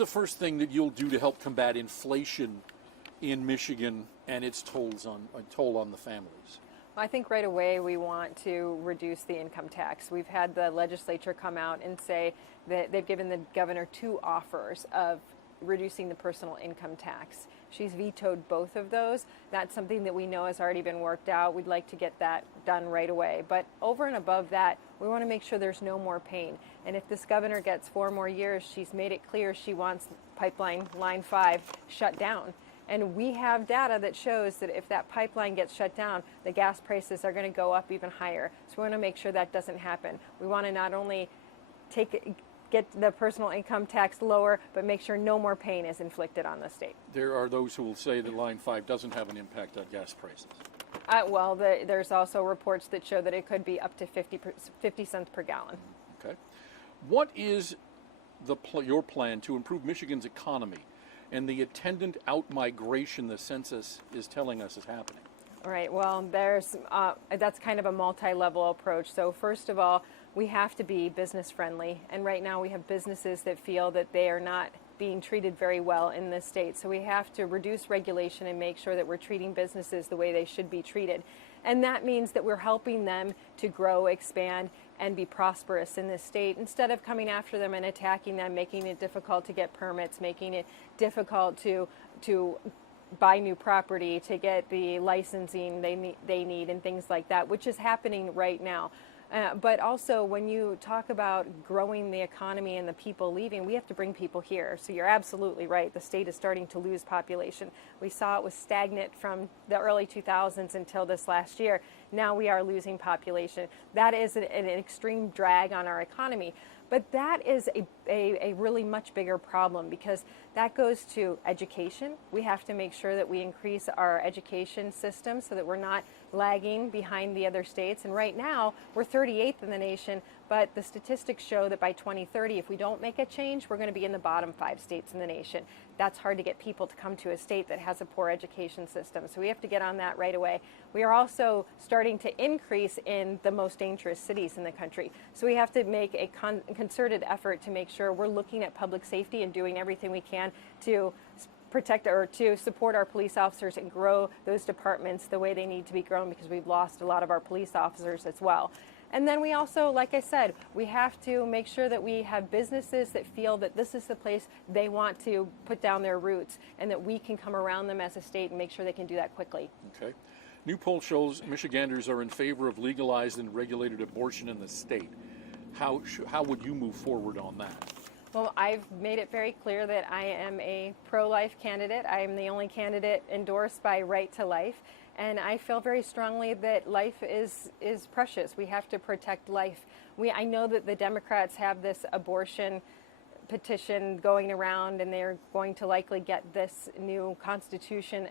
the first thing that you'll do to help combat inflation in Michigan and its toll on the families? I think right away we want to reduce the income tax. We've had the legislature come out and say that they've given the governor 2 offers of reducing the personal income tax. She's vetoed both of those. That's something that we know has already been worked out. We'd like to get that done right away. But over and above that, we want to make sure there's no more pain. And if this governor gets 4 more years, she's made it clear she wants pipeline line 5 shut down. And we have data that shows that if that pipeline gets shut down, the gas prices are going to go up even higher. So we want to make sure that doesn't happen. We want to not only get the personal income tax lower, but make sure no more pain is inflicted on the state. There are those who will say that Line 5 doesn't have an impact on gas prices. There's also reports that show that it could be up to 50 cents per gallon. Okay. What is your plan to improve Michigan's economy and the attendant out-migration the census is telling us is happening? All right, well, that's kind of a multi-level approach. So first of all, we have to be business friendly. And right now we have businesses that feel that they are not being treated very well in this state. So we have to reduce regulation and make sure that we're treating businesses the way they should be treated. And that means that we're helping them to grow, expand, and be prosperous in this state instead of coming after them and attacking them, making it difficult to get permits, making it difficult to buy new property, to get the licensing they need and things like that, which is happening right now. But also, when you talk about growing the economy and the people leaving, we have to bring people here. So you're absolutely right. The state is starting to lose population. We saw it was stagnant from the early 2000s until this last year. Now we are losing population. That is an extreme drag on our economy. But that is a really much bigger problem because that goes to education. We have to make sure that we increase our education system so that we're not lagging behind the other states. And right now, we're 38th in the nation, but the statistics show that by 2030, if we don't make a change, we're going to be in the bottom 5 states in the nation. That's hard to get people to come to a state that has a poor education system. So we have to get on that right away. We are also starting to increase in the most dangerous cities in the country. So we have to make a concerted effort to make sure we're looking at public safety and doing everything we can to protect or to support our police officers and grow those departments the way they need to be grown, because we've lost a lot of our police officers as well. And then we also, like I said, we have to make sure that we have businesses that feel that this is the place they want to put down their roots and that we can come around them as a state and make sure they can do that quickly. Okay. New poll shows Michiganders are in favor of legalized and regulated abortion in the state. How would you move forward on that? Well, I've made it very clear that I am a pro-life candidate. I am the only candidate endorsed by Right to Life. And I feel very strongly that life is precious. We have to protect life. I know that the Democrats have this abortion petition going around, and they're going to likely get this new constitutional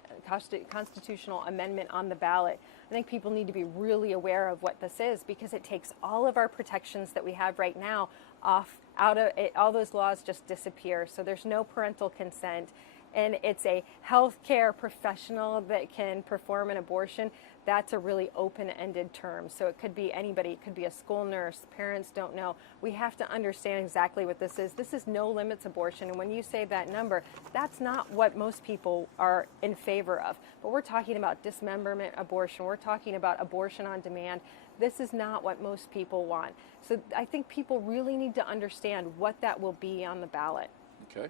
amendment on the ballot. I think people need to be really aware of what this is, because it takes all of our protections that we have right now out of it. All those laws just disappear. So there's no parental consent. And it's a healthcare professional that can perform an abortion. That's a really open-ended term. So it could be anybody. It could be a school nurse. Parents don't know. We have to understand exactly what this is. This is no limits abortion. And when you say that number, that's not what most people are in favor of. But we're talking about dismemberment abortion. We're talking about abortion on demand. This is not what most people want. So I think people really need to understand what that will be on the ballot. Okay.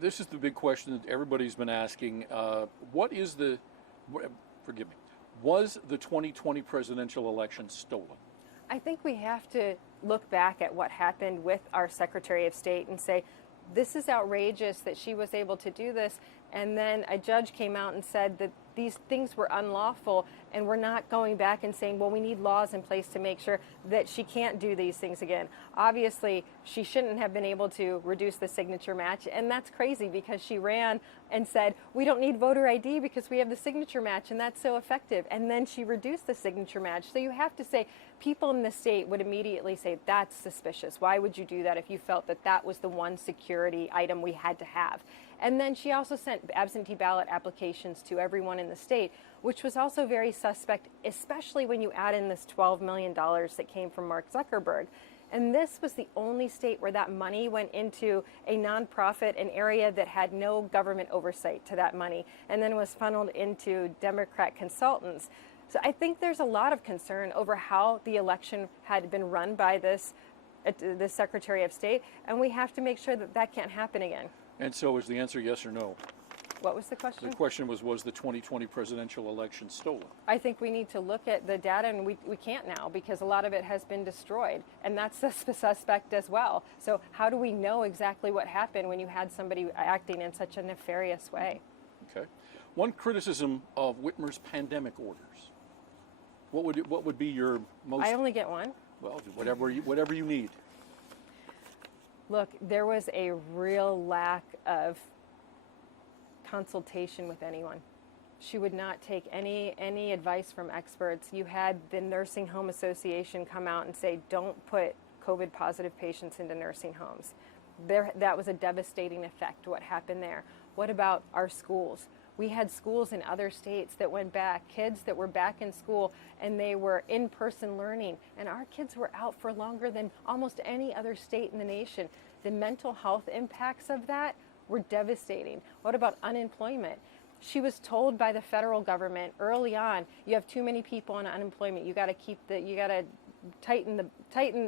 This is the big question that everybody's been asking. Was the 2020 presidential election stolen? I think we have to look back at what happened with our Secretary of State and say, this is outrageous that she was able to do this. And then a judge came out and said that these things were unlawful, and we're not going back and saying, well, we need laws in place to make sure that she can't do these things again. Obviously, she shouldn't have been able to reduce the signature match, and that's crazy because she ran and said, we don't need voter ID because we have the signature match, and that's so effective. And then she reduced the signature match. So you have to say, people in the state would immediately say, that's suspicious. Why would you do that if you felt that that was the one security item we had to have? And then she also sent absentee ballot applications to everyone in the state, which was also very suspect, especially when you add in this $12 million that came from Mark Zuckerberg. And this was the only state where that money went into a nonprofit, an area that had no government oversight to that money, and then was funneled into Democrat consultants. So I think there's a lot of concern over how the election had been run by this Secretary of State, and we have to make sure that that can't happen again. And so is the answer yes or no? What was the question? The question was the 2020 presidential election stolen? I think we need to look at the data, and we can't now because a lot of it has been destroyed, and that's the suspect as well. So how do we know exactly what happened when you had somebody acting in such a nefarious way? Okay. One criticism of Whitmer's pandemic orders. What would be your most? I only get one. Well, whatever you need. Look, there was a real lack of consultation with anyone. She would not take any advice from experts. You had the Nursing Home Association come out and say, don't put COVID positive patients into nursing homes. That was a devastating effect, what happened there. What about our schools? We had schools in other states that went back, kids that were back in school, and they were in-person learning. And our kids were out for longer than almost any other state in the nation. The mental health impacts of that were devastating. What about unemployment? She was told by the federal government early on, you have too many people on unemployment. You got to tighten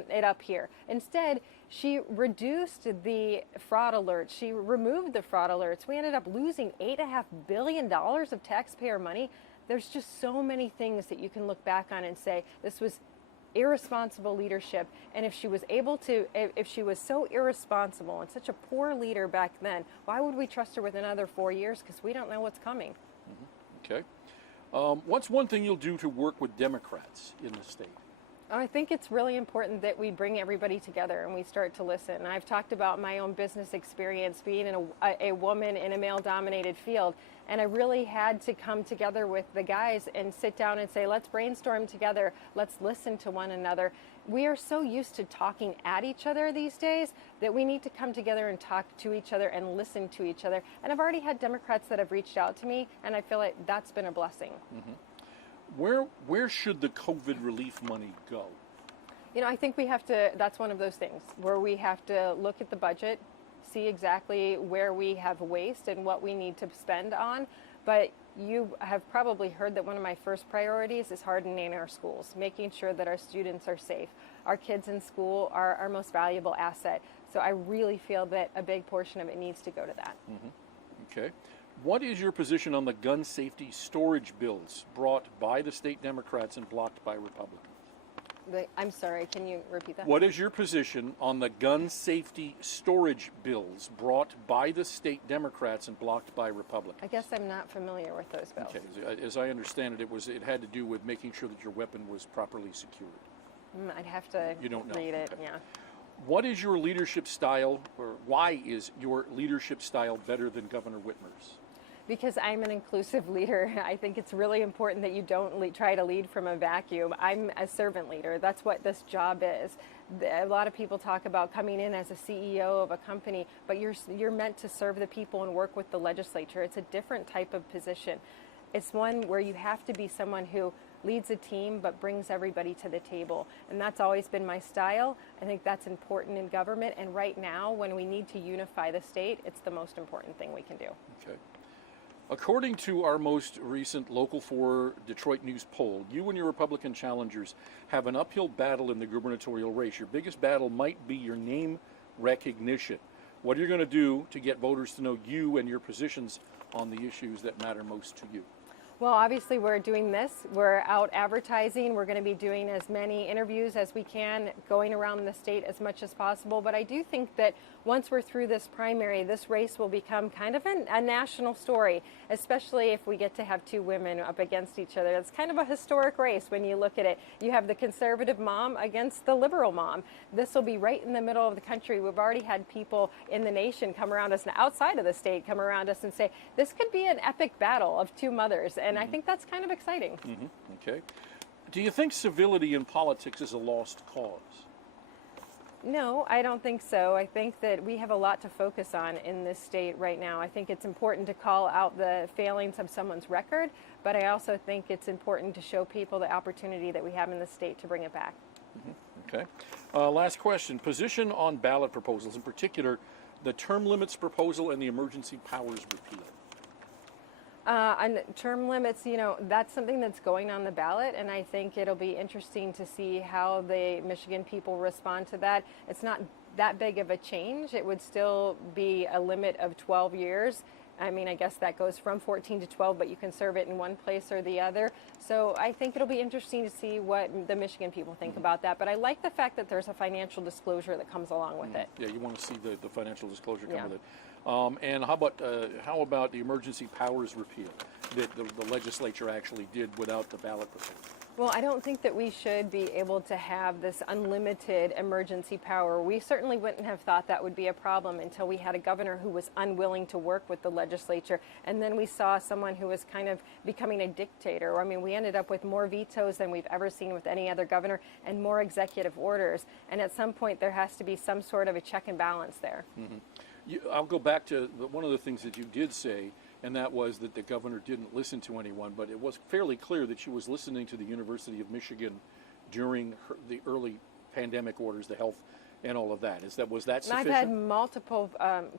it up here. Instead, she reduced the fraud alerts. She removed the fraud alerts. We ended up losing $8.5 billion of taxpayer money. There's just so many things that you can look back on and say, this was irresponsible leadership. And if she was so irresponsible and such a poor leader back then, why would we trust her with another 4 years? Because we don't know what's coming. Mm-hmm. Okay. What's one thing you'll do to work with Democrats in the state? I think it's really important that we bring everybody together and we start to listen. I've talked about my own business experience being a woman in a male-dominated field, and I really had to come together with the guys and sit down and say, let's brainstorm together, let's listen to one another. We are so used to talking at each other these days that we need to come together and talk to each other and listen to each other. And I've already had Democrats that have reached out to me, and I feel like that's been a blessing. Mm-hmm. Where should the COVID relief money go? You know, I think we have to, that's one of those things where we have to look at the budget, see exactly where we have waste and what we need to spend on. But you have probably heard that one of my first priorities is hardening our schools, making sure that our students are safe. Our kids in school are our most valuable asset. So I really feel that a big portion of it needs to go to that. Mm-hmm. Okay. What is your position on the gun safety storage bills brought by the state Democrats and blocked by Republicans? I'm sorry, can you repeat that? What is your position on the gun safety storage bills brought by the state Democrats and blocked by Republicans? I guess I'm not familiar with those bills. Okay, as I understand it, it had to do with making sure that your weapon was properly secured. I'd have to read it, okay. Yeah. What is your leadership style, or why is your leadership style better than Governor Whitmer's? Because I'm an inclusive leader. I think it's really important that you don't try to lead from a vacuum. I'm a servant leader. That's what this job is. A lot of people talk about coming in as a CEO of a company, but you're meant to serve the people and work with the legislature. It's a different type of position. It's one where you have to be someone who leads a team but brings everybody to the table. And that's always been my style. I think that's important in government. And right now, when we need to unify the state, it's the most important thing we can do. Okay. According to our most recent Local 4 Detroit News poll, you and your Republican challengers have an uphill battle in the gubernatorial race. Your biggest battle might be your name recognition. What are you going to do to get voters to know you and your positions on the issues that matter most to you? Well, obviously, we're doing this. We're out advertising. We're going to be doing as many interviews as we can, going around the state as much as possible. But I do think that once we're through this primary, this race will become kind of a national story, especially if we get to have two women up against each other. It's kind of a historic race when you look at it. You have the conservative mom against the liberal mom. This will be right in the middle of the country. We've already had people in the nation come around us and outside of the state come around us and say, this could be an epic battle of two mothers. And I think that's kind of exciting. Mm-hmm. Okay. Do you think civility in politics is a lost cause? No, I don't think so. I think that we have a lot to focus on in this state right now. I think it's important to call out the failings of someone's record, but I also think it's important to show people the opportunity that we have in the state to bring it back. Mm-hmm. Okay. Last question. Position on ballot proposals, in particular, the term limits proposal and the emergency powers repeal. On term limits, that's something that's going on the ballot, and I think it'll be interesting to see how the Michigan people respond to that. It's not that big of a change. It would still be a limit of 12 years. I mean, I guess that goes from 14 to 12, but you can serve it in one place or the other. So I think it'll be interesting to see what the Michigan people think about that. But I like the fact that there's a financial disclosure that comes along with it. Yeah, you want to see the financial disclosure come Yeah. with it. And how about the emergency powers repeal that the legislature actually did without the ballot proposal? Well, I don't think that we should be able to have this unlimited emergency power. We certainly wouldn't have thought that would be a problem until we had a governor who was unwilling to work with the legislature. And then we saw someone who was kind of becoming a dictator. I mean, we ended up with more vetoes than we've ever seen with any other governor and more executive orders. And at some point, there has to be some sort of a check and balance there. I'll go back to one of the things that you did say, and that was that the governor didn't listen to anyone, but it was fairly clear that she was listening to the University of Michigan during the early pandemic orders, the health and all of that. Was that sufficient? And I've had multiple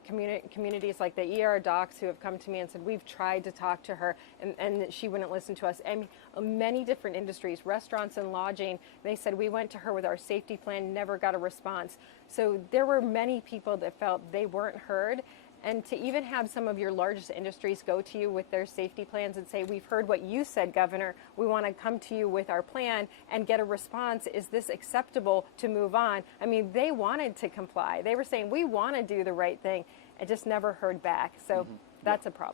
communities like the ER docs who have come to me and said, we've tried to talk to her, and she wouldn't listen to us. And many different industries, restaurants and lodging, they said, we went to her with our safety plan, never got a response. So there were many people that felt they weren't heard. And to even have some of your largest industries go to you with their safety plans and say, we've heard what you said, Governor, we want to come to you with our plan and get a response. Is this acceptable to move on? I mean, they wanted to comply. They were saying, we want to do the right thing, and just never heard back. So that's a problem.